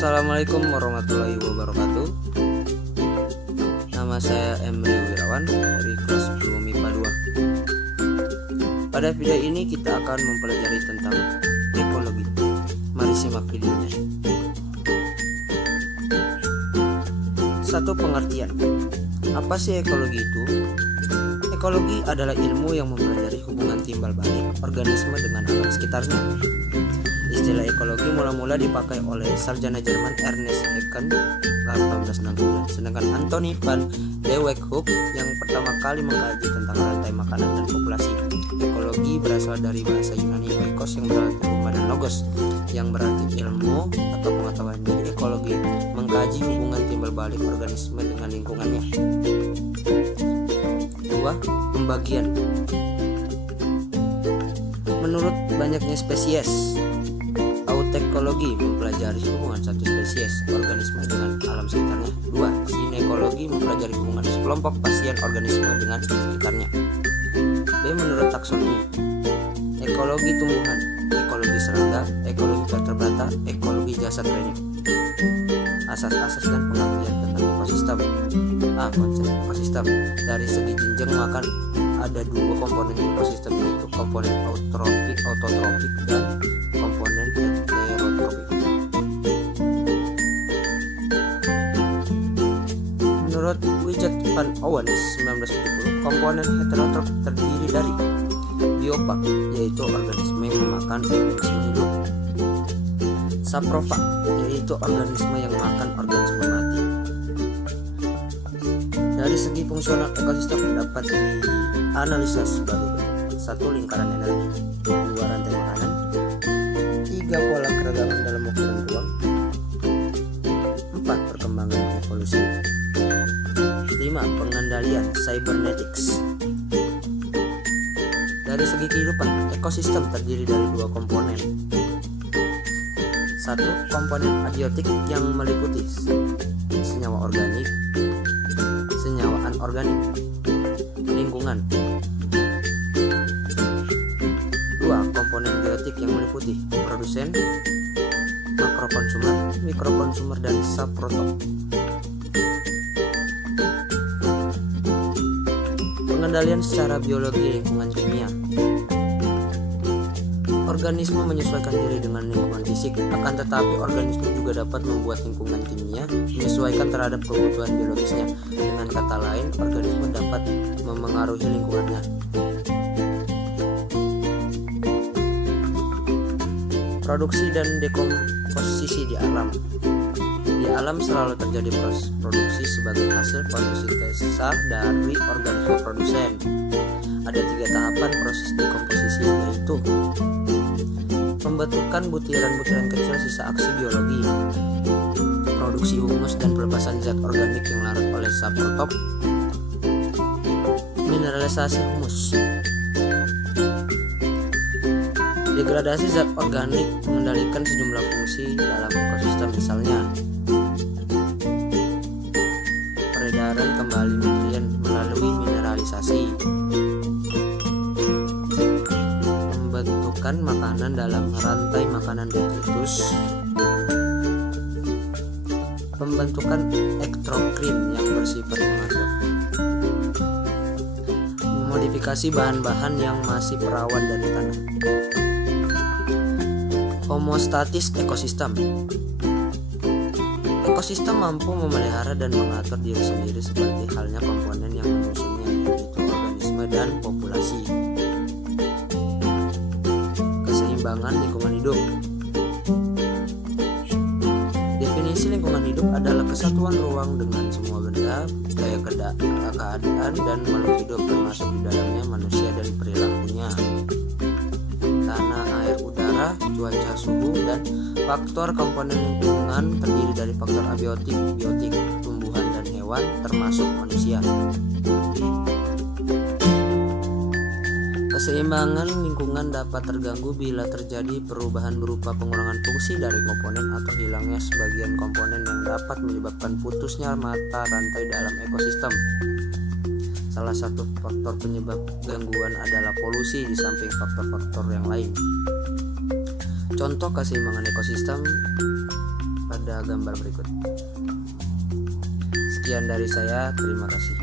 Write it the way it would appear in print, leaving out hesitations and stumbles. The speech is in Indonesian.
Assalamualaikum warahmatullahi wabarakatuh. Nama saya Emre Wirawan dari kelas 10 MIPA 2. Pada video ini kita akan mempelajari tentang ekologi. Mari simak videonya. Satu pengertian. Apa sih ekologi itu? Ekologi adalah ilmu yang mempelajari hubungan timbal balik organisme dengan alam sekitarnya. Istilah ekologi mula-mula dipakai oleh sarjana Jerman Ernest Haeckel 1869, sedangkan Anthony van Leeuwenhoek yang pertama kali mengkaji tentang rantai makanan dan populasi. Ekologi berasal dari bahasa Yunani oikos yang berarti rumah dan logos yang berarti ilmu atau pengetahuan. Jadi ekologi mengkaji hubungan timbal balik organisme dengan lingkungannya. 2. Pembagian. Menurut banyaknya spesies, autekologi mempelajari hubungan satu spesies organisme dengan alam sekitarnya. 2. Sinekologi mempelajari hubungan sekelompok pasien organisme dengan sekitarnya. B. Menurut taksonomi, ekologi tumbuhan, ekologi serangga, ekologi vertebrata, ekologi jasad kredit. Asas-asas dan pengertian tentang ekosistem. A. Konsep ekosistem. Dari segi jenjang makan ada dua komponen ekosistem, yaitu komponen autotrofik dan komponen heterotropik. Menurut Wigert van Owens 1970, komponen heterotrof terdiri dari biopak, yaitu organisme yang memakan organisme hidup, saprofag, yaitu organisme yang makan organisme mati. Dari segi fungsional ekosistem dapat dianalisa sebagai berikut: 1. Lingkaran energi, 2. Rantai makanan, 3. Pola keragaman dalam waktu dan ruang, 4. Perkembangan evolusi, 5. Pengendalian cybernetics. Dari segi kehidupan, ekosistem terdiri dari dua komponen. 1. Komponen abiotik yang meliputi senyawa organik, senyawa anorganik, lingkungan. 2. Komponen biotik yang meliputi produsen, makrokonsumer, mikrokonsumer, dan saprotop. Pengendalian secara biologi lingkungan kimia. Organisme menyesuaikan diri dengan lingkungan fisik, akan tetapi organisme juga dapat membuat lingkungan kimia menyesuaikan terhadap kebutuhan biologisnya. Dengan kata lain, organisme dapat memengaruhi lingkungannya. Produksi dan dekomposisi di alam. Di alam selalu terjadi proses produksi sebagai hasil fotosintesa dari organisme produsen. Ada 3 tahapan proses dekomposisi, yaitu pembentukan butiran-butiran kecil sisa aksi biologi, produksi humus dan pelepasan zat organik yang larut oleh saprotop, mineralisasi humus, degradasi zat organik mengendalikan sejumlah fungsi dalam ekosistem, misalnya peredaran kembali nutrien melalui mineralisasi, pembentukan makanan dalam rantai makanan detritus, pembentukan ekstrokrin yang bersifat mengatur, memodifikasi bahan-bahan yang masih perawan dari tanah. Homostatis ekosistem. Ekosistem mampu memelihara dan mengatur diri sendiri seperti halnya komponen yang menyusunnya, yaitu organisme dan populasi. Keseimbangan lingkungan hidup. Definisi lingkungan hidup adalah kesatuan ruang dengan semua benda, gaya keadaan, dan makhluk hidup, termasuk di dalamnya manusia dan perilakunya. Tanah, air, udara, cuaca, suhu, dan faktor komponen lingkungan terdiri dari faktor abiotik, biotik, tumbuhan dan hewan, termasuk manusia. Keseimbangan lingkungan dapat terganggu bila terjadi perubahan berupa pengurangan fungsi dari komponen atau hilangnya sebagian komponen yang dapat menyebabkan putusnya mata rantai dalam ekosistem. Salah satu faktor penyebab gangguan adalah polusi di samping faktor-faktor yang lain. Contoh keseimbangan ekosistem pada gambar berikut. Sekian dari saya, terima kasih.